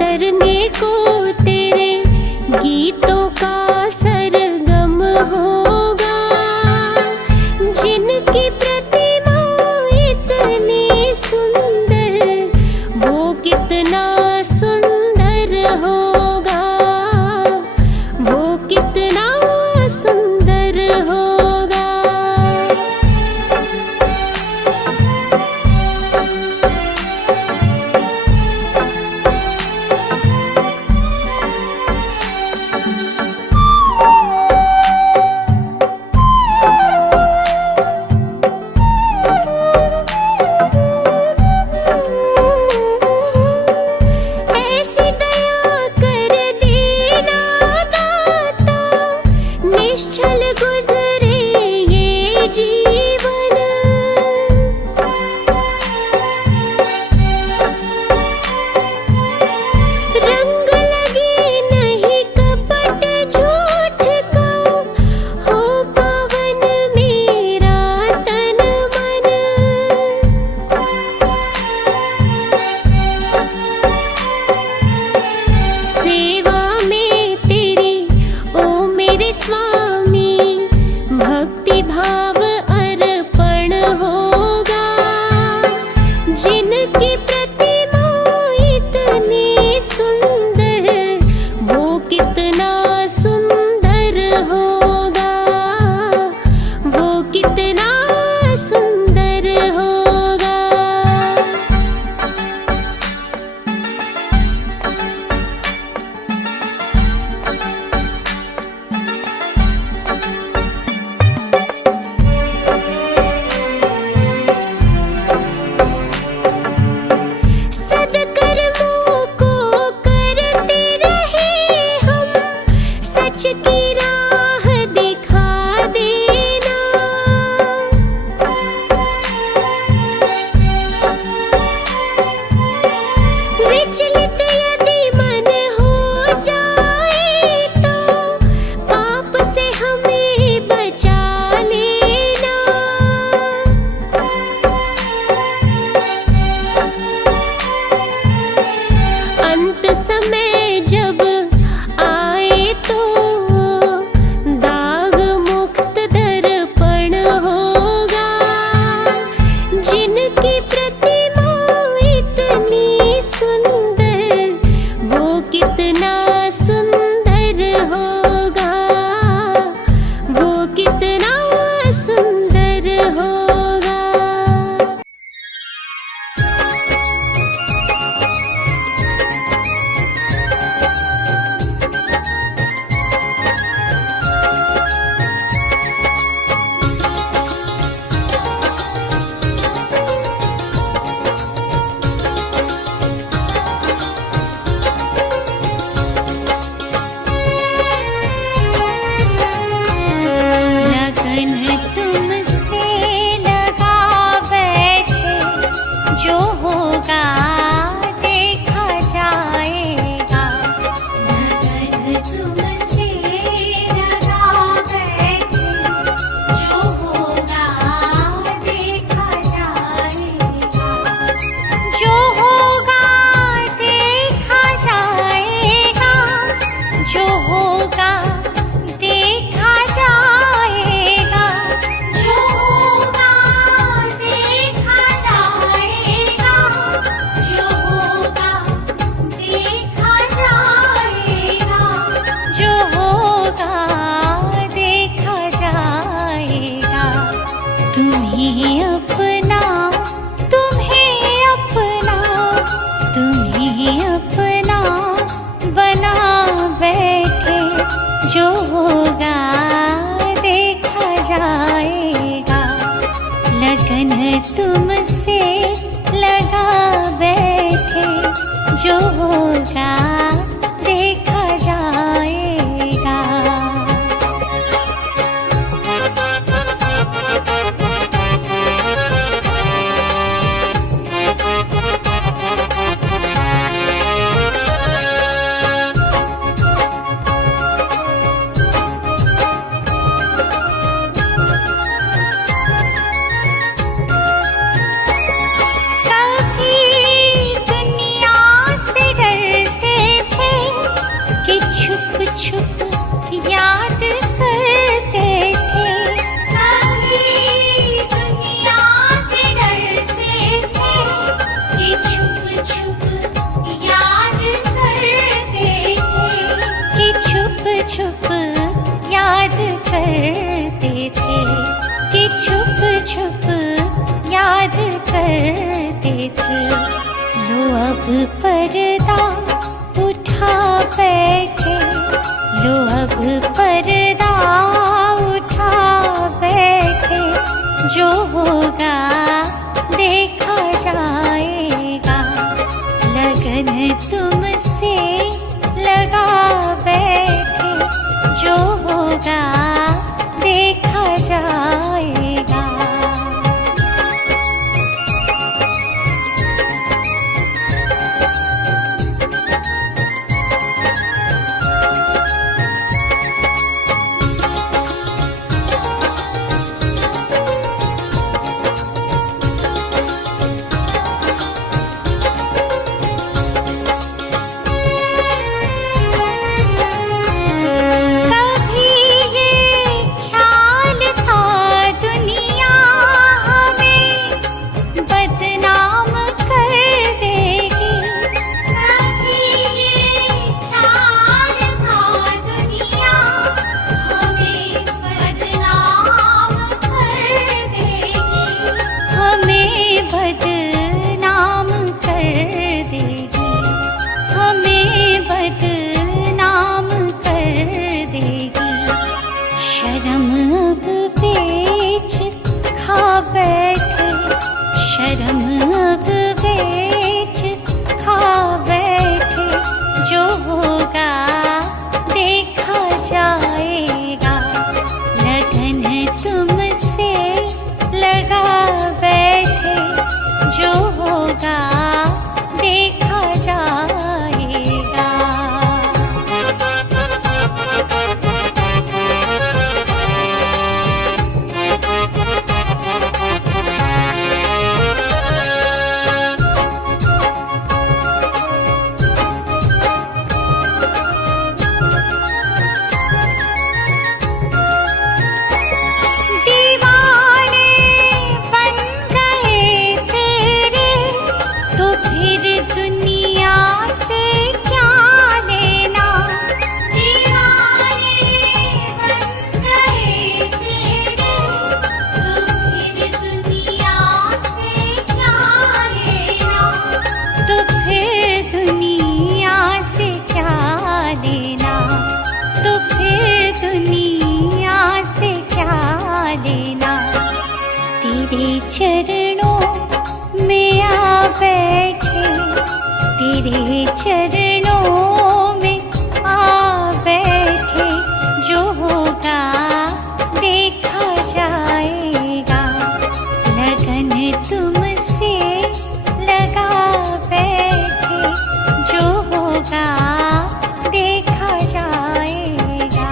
तरने को तेरे गीतों का सरगम होगा। जिनकी प्रतिमा इतनी सुंदर, वो कितना सुंदर होगा, वो कितना सुंदर होगा। ऐसी दया कर देना दाता, निश्चल गुजरे ये जीवन। रंग लगे नहीं कपट झूठ का, हो पावन मेरा तन मन। सेवा में तेरी ओ मेरे स्वामी, भक्ति भाव अर्पण होगा। जिनकी प्रतिमा इतनी सुंदर, वो कितना सुंदर होगा, वो कितना सुंदर होगा। सद्कर्मों को करते रहे हम, सच की राह दिखा देना। विचलित यदि मन हो जाए, तो पाप से हमें बचा लेना। अंत समय जब आए तो दाग मुक्त दर्पण होगा। जिनकी प्रतिमा इतनी सुंदर, वो कितना सुंदर होगा, वो कितना सुंदर होगा। लगन तुमसे लगा बैठे, जो होगा देखा जाएगा। लगन तुमसे लगा बैठे, जो होगा देखा जाएगा। जो होगा देखा जाएगा, जो होगा देखा जाएगा। जो होगा देखा जाएगा, जो होगा देखा जाएगा। जो होगा देखा जाएगा। तुम्हें अपना, तुम्हें अपना, तुम्हें अपना बना बैठे, जो होगा देखा जाएगा। लगन तुमसे लगा बैठे, जो होगा देखा जाएगा। कभी दुनिया से डरते पर्दा उठा बैठे, लो अब पर्दा उठा बैठे, जो होगा देखा जाएगा। लगन तुमसे लगा बैठे, जो होगा देखा जाएगा। शर्म अब बेच खा बैठे, जो होगा देखा जाएगा। लगन तुमसे लगा बैठे, जो होगा देखा जाएगा। चरणों में आ बैठे, तेरे चरणों में आ बैठे, जो होगा देखा जाएगा। लगन तुमसे लगा बैठे, जो होगा देखा जाएगा।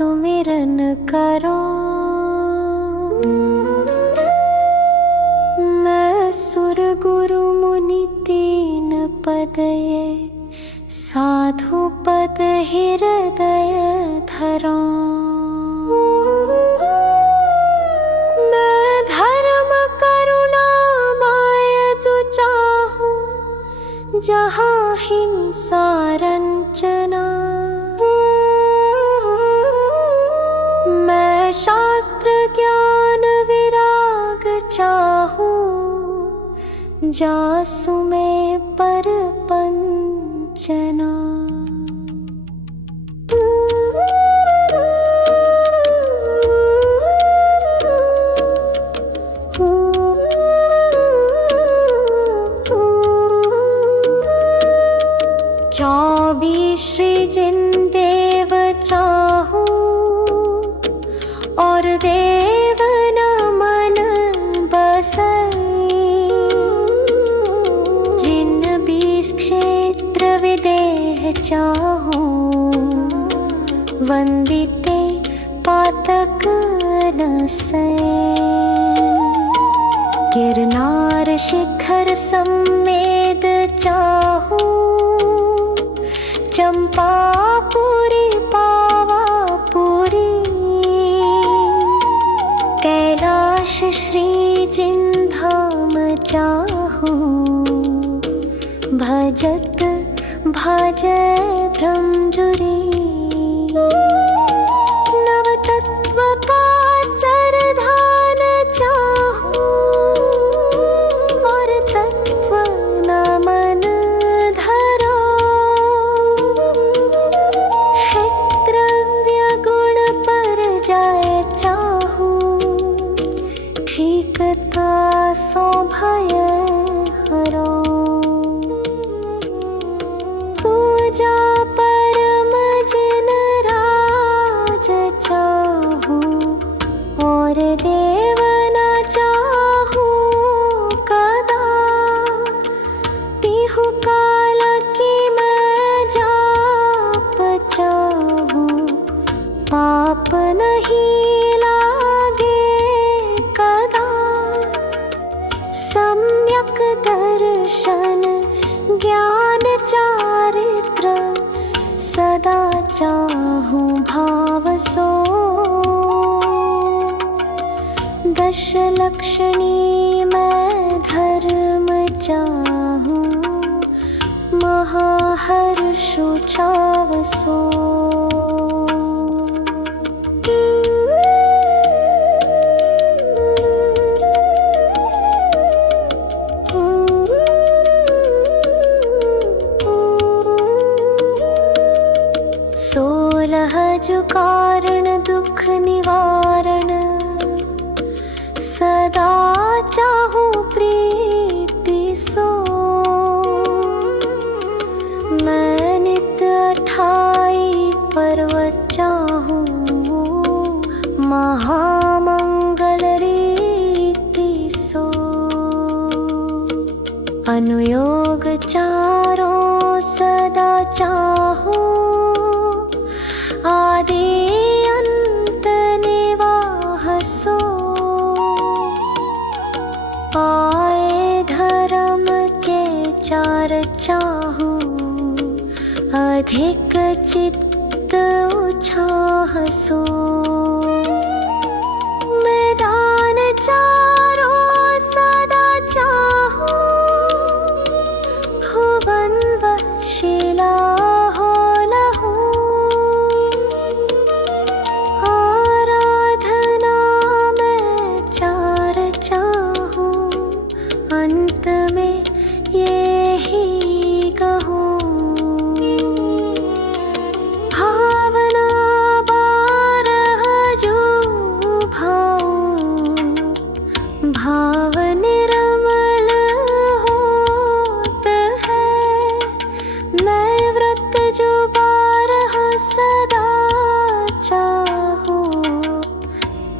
सुमिरन करो। मैं सुर गुरु मुनि तीन पद ये साधु पद हृदय धरो। मैं धर्म करुणा माया जो चाहूं, जहाँ हिंसा रंजना। मैं शास्त्र ज्ञान विराग चाहूं, जासु में पर पंचना। चौबीस सृजन देव चाहूं, और देव न मन बसई। जिन 20 क्षेत्र विदेह चाहूं, वंदिते पातक न सई। गिरनार शिखर सम्मेद चाहूं, चंपापुरी पावापुरी। कैलाश श्री जिनधाम चाहूं, भजत भजय भ्रमजुरी। नवतत्व का सरधान चाहूं, और तत्व न मन धरो। क्षेत्रव्य गुण पर जाए चाहूं, ठीकता सो भय हरो। पूजा परम जिन राज चाहूं, और देव न चाहूं कदा। तिहु काल की मैं जाप चाहूं, पाप नहीं लागे कदा। सम्यक दर्शन ज्ञान चारित्र, सदा चाहूं भाव सो। दश लक्षणी मैं धर्म चाहूं, महाहर्षु छाव सो। सोलह जो कारण दुख निवारण, सदा चाहूं प्रीति सो। मैं नित 28 पर्वत चाहूं, महामंगल रीति सो। अनुयोग चारों सदा चाहूं, आदि अंत निवाह सो। पाए धर्म के चार चाहूं, अधिक चित्त उछाह सो। मैदान चारों सदा चाहूं, भुवन व शिला हो लहू। आराधना में चार चाहूं, अंत में ये ही कहूं। भावना 12 जो भाऊं, भाव निर्मल होत है। मैं व्रत जो 12 सदा चाहूं,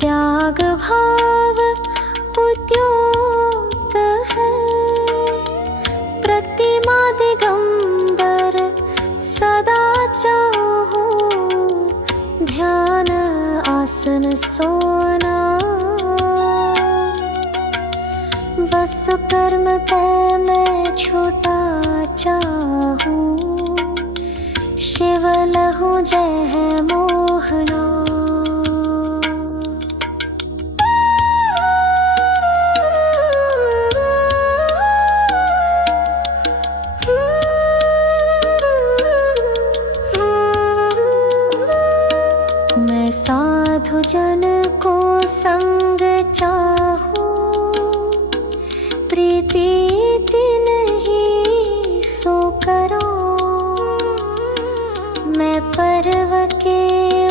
त्याग भाव उद्योत है। प्रतिमा दिगंबर सदा चाहूं, ध्यान आसन सोना। बस कर्म तय मैं छूटा चाहूं, शिव लहु जय है मोहना। मैं साधु जन को संग चाहूं, प्रीति नहीं सो करो। मैं पर्व के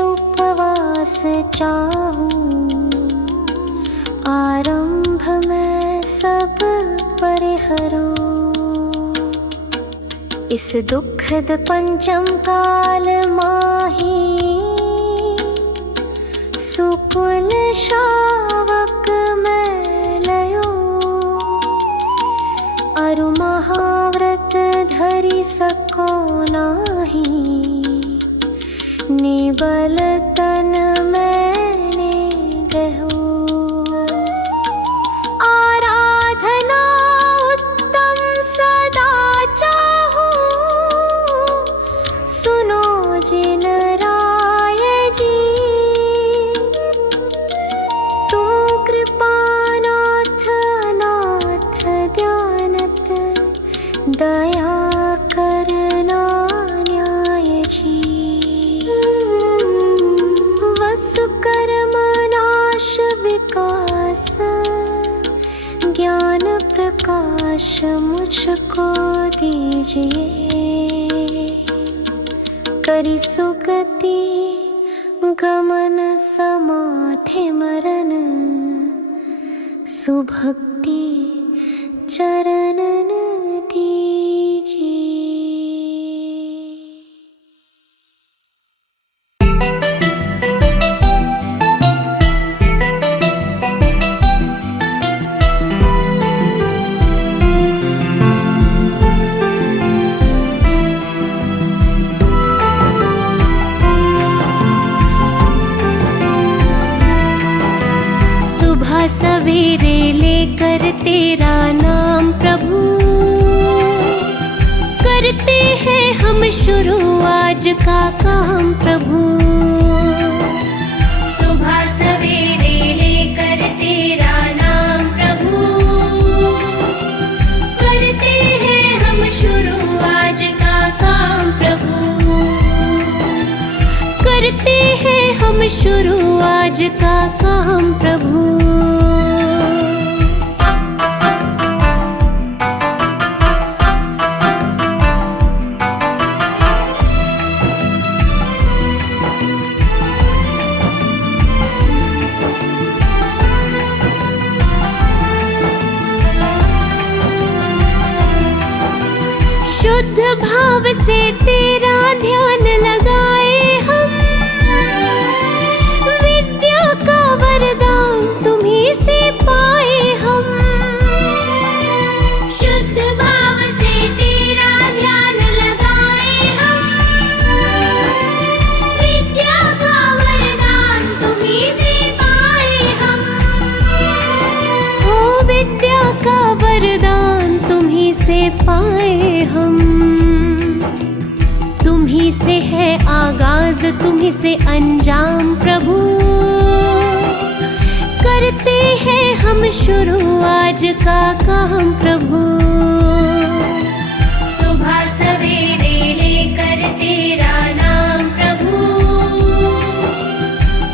उपवास चाहूं, आरंभ में सब परिहरो। इस दुखद पंचम काल माही, सुकुल शावक मैं लयो। अरु महाव्रत धरि सको नाही, निबल तन मैंने गहो। आराधना उत्तम सदा चाहूं, सुनो जिन राय जी। तुम कृपानाथ नाथ ध्यानत, दया करना न्याय जी। वसु कर्म नाश विकास, ज्ञान प्रकाश मुझको दीजिए। करी सुगति गमन समाधि मरण, सुभक्ति चरणन दीजिए। सवेरे लेकर तेरा नाम प्रभु, करते हैं हम शुरू आज का काम प्रभु। सुबह सवेरे लेकर तेरा नाम प्रभु, करते हैं हम शुरू आज का काम प्रभु। करते हैं हम शुरू आज का काम प्रभु। शुद्ध भाव से तेरा ध्यान लगाए हम, विद्या का वरदान तुम्हीं से पाए हम। शुद्ध भाव से तेरा ध्यान लगाए हम, विद्या का वरदान तुम्हीं से पाए हम। हो विद्या का वरदान तुम्हीं से पाए हम। तुम्हीं से है आगाज तुम्हीं से अंजाम प्रभु, करते हैं हम शुरू आज का काम प्रभु। सुबह सवेरे लेकर तेरा नाम प्रभु,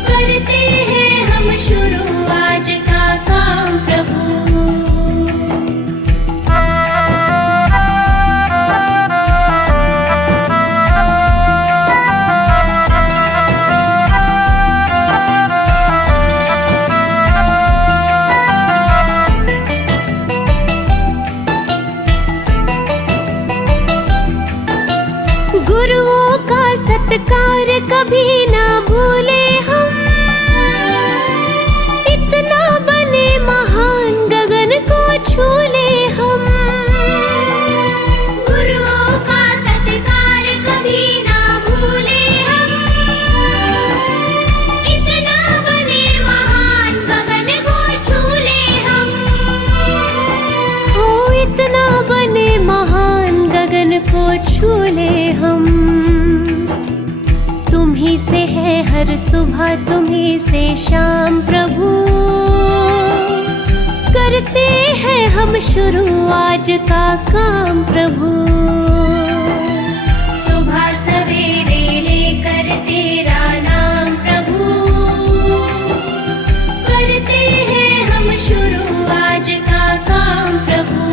करते हैं हम शुरू आज का काम प्रभु। गुरुओं का सत्कार कभी ना भूले हम, इतना बने महान गगन को छू ले हम। गुरुओं का सत्कार कभी ना भूले हम, इतना हर सुबह तुम्हीं से शाम प्रभु, करते हैं हम शुरू आज का काम प्रभु। सुबह सवेरे लेकर तेरा नाम प्रभु, करते हैं हम शुरू आज का काम प्रभु।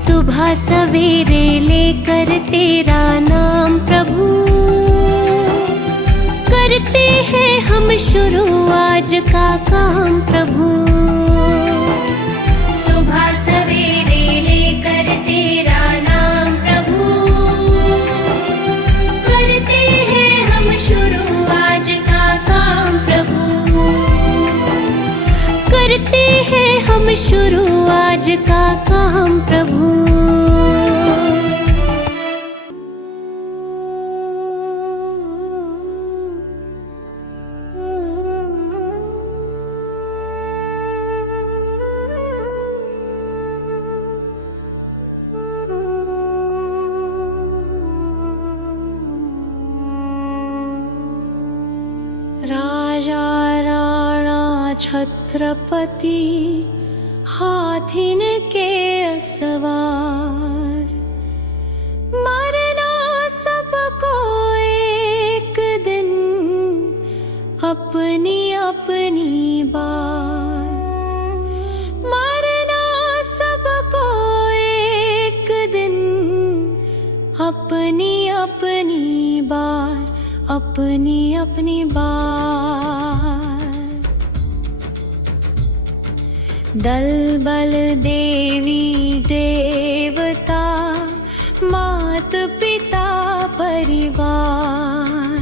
सुबह सवेरे लेकर तेरा नाम प्रभु, करते हैं हम शुरू आज का काम प्रभु। सुबह सवेरे लेकर तेरा नाम प्रभु, करते हैं हम शुरू आज का काम प्रभु। करते हैं हम शुरू आज का काम प्रभु। राजा राणा छत्रपति हाथिन के सवार, मरना सबको एक दिन अपनी अपनी बार। मरना सबको एक दिन अपनी अपनी बार, अपनी अपनी बार। दल बल देवी देवता मात पिता परिवार,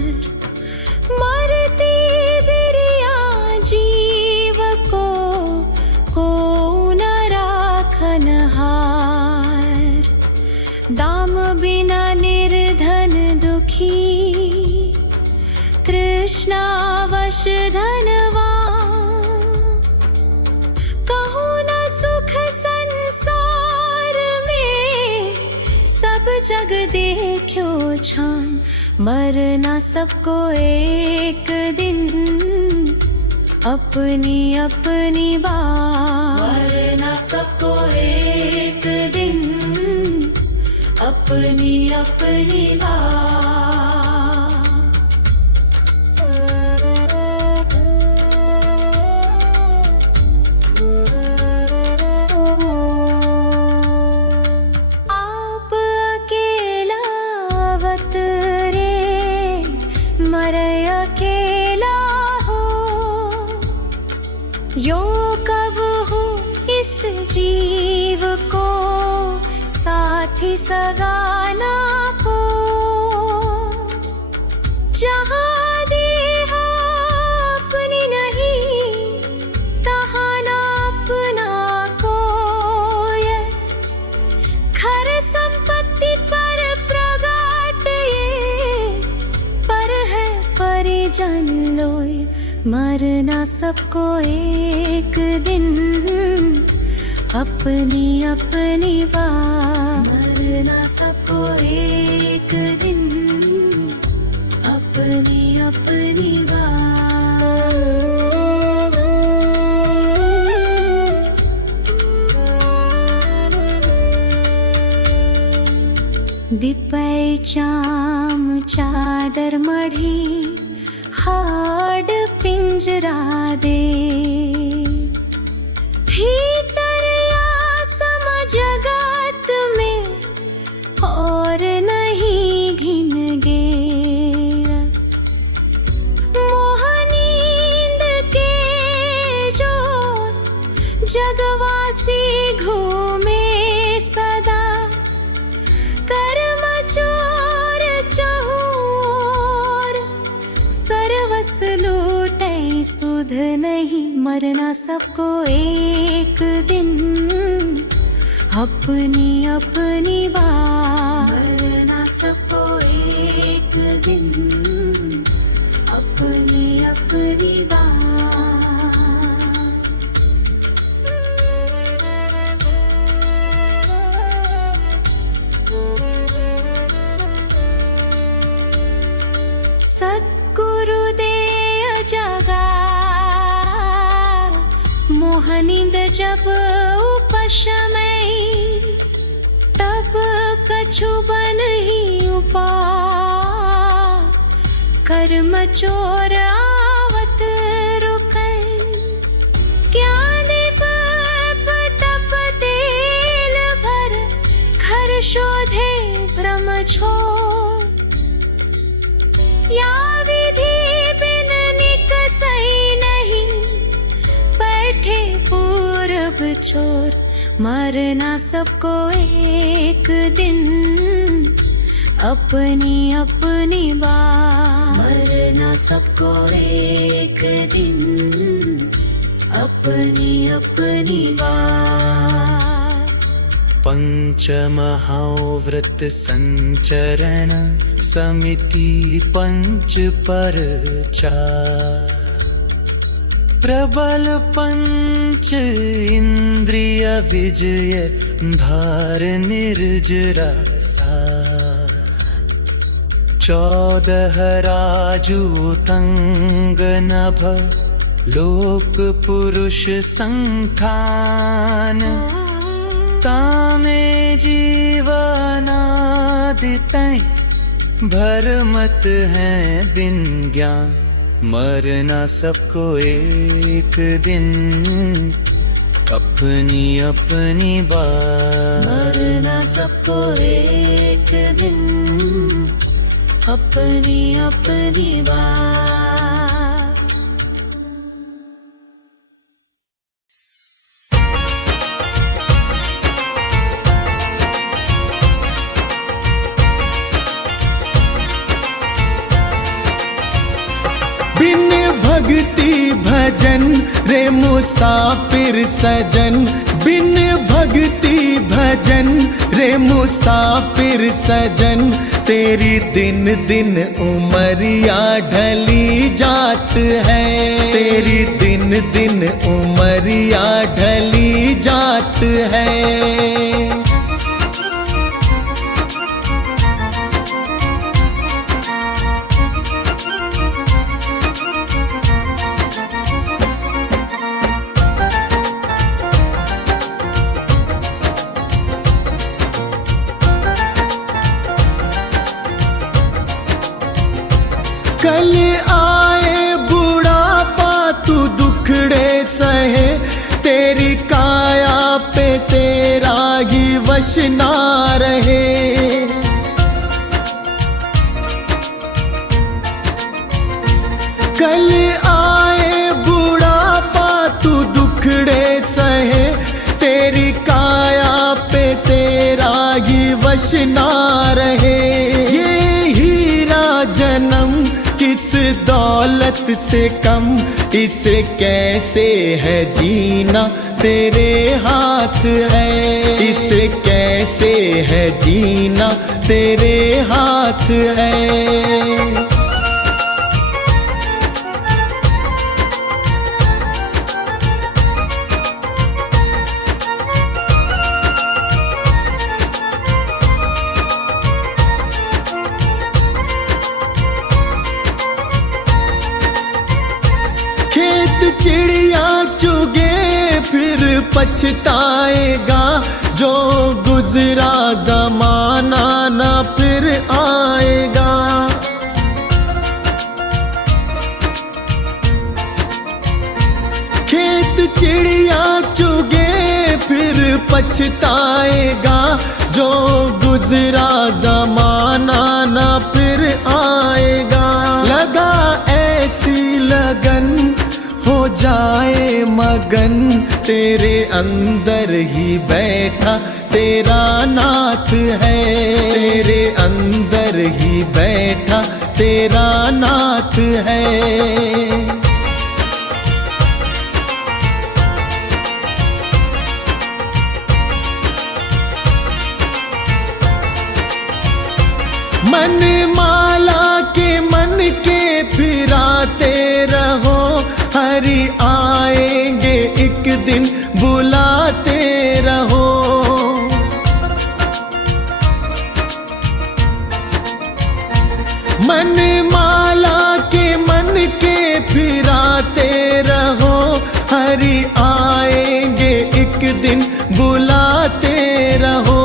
मरती बिरिया जीव को न राखन हार। दाम बिना निर्धन दुखी, कृष्णावश धनवान। कहूँ न सुख संसार में, सब जग देखो छान। मरना सबको एक दिन अपनी अपनी बार। मरना सबको एक दिन अपनी अपनी बार। यो कब हो इस जीव को साथी सगाना को, जहाँ देहा अपनी नहीं तहाँ ना अपना कोई। खर संपत्ति पर प्रगाट ये, पर है परिजन लोय। मरना सबको एक दिन अपनी अपनी बार। मरना सबको एक दिन अपनी अपनी बार। दिपै चाम चादर मढ़ी, हाड पिंजरा दे। भीतर आसम जगत में और नहीं घिन गेरा। मोह नींद के जो जगवासी घूमे सदा, कर्म चोर चहूर सर्वस लूटे सुध नहीं। मरना सबको एक दिन अपनी अपनी बार। मरना सबको एक दिन अपनी अपनी बार। सत्य मोहनिंद जब उपशमय तब कछु बन ही उपाय कर्म चोर आवत रुकै ज्ञानी बाप तप तेल भर घर शोधे भ्रम छोड़ या विधि बिन निकसै नहीं बैठे पूरब चोर मरना सबको एक दिन अपनी अपनी बात मरना सबको एक दिन अपनी अपनी बात पंचमहाव्रत संचरण समिति पंच पर चार प्रबल पंच इंद्रिय विजय धार निर्जरा सा 14 राजूतंग नभ लोक पुरुष संठान तामे जीवनादितै भरमत है बिन ज्ञान मरना सबको एक दिन अपनी अपनी बात मरना सबको एक दिन अपनी अपनी बात बिन भक्ति भजन रे मुसाफिर सजन बिन भक्ति भजन रे मुसाफिर सजन तेरी दिन दिन उमरिया ढली जात है तेरी दिन दिन उमरिया ढली जात है कल आए बुढ़ापा तू दुखड़े सहे तेरी काया पे तेरा ही वश ना रहे कल आए बुढ़ापा तू दुखड़े सहे तेरी काया पे तेरा ही वश ना रहे ये हीरा जन्म किस दौलत से कम इसे कैसे है जीना तेरे हाथ है इसे कैसे है जीना तेरे हाथ है चिड़िया चुगे फिर पछताएगा जो गुजरा जमाना ना फिर आएगा खेत चिड़िया चुगे फिर पछताएगा जो गुजरा जमाना ना फिर आएगा लगा ऐसी लगन हो जाए मगन तेरे अंदर ही बैठा तेरा नाथ है तेरे अंदर ही बैठा तेरा नाथ है मन माला के मन के फिराते रहो हरि आएंगे एक दिन बुलाते रहो मन माला के मन के फिराते रहो हरि आएंगे एक दिन बुलाते रहो।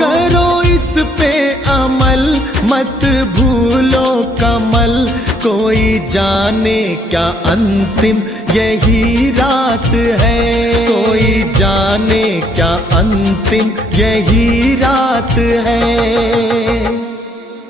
करो इस पे अमल मत भूलो कमल, कोई जाने क्या अंतिम यही रात है, कोई जाने क्या अंतिम यही रात है।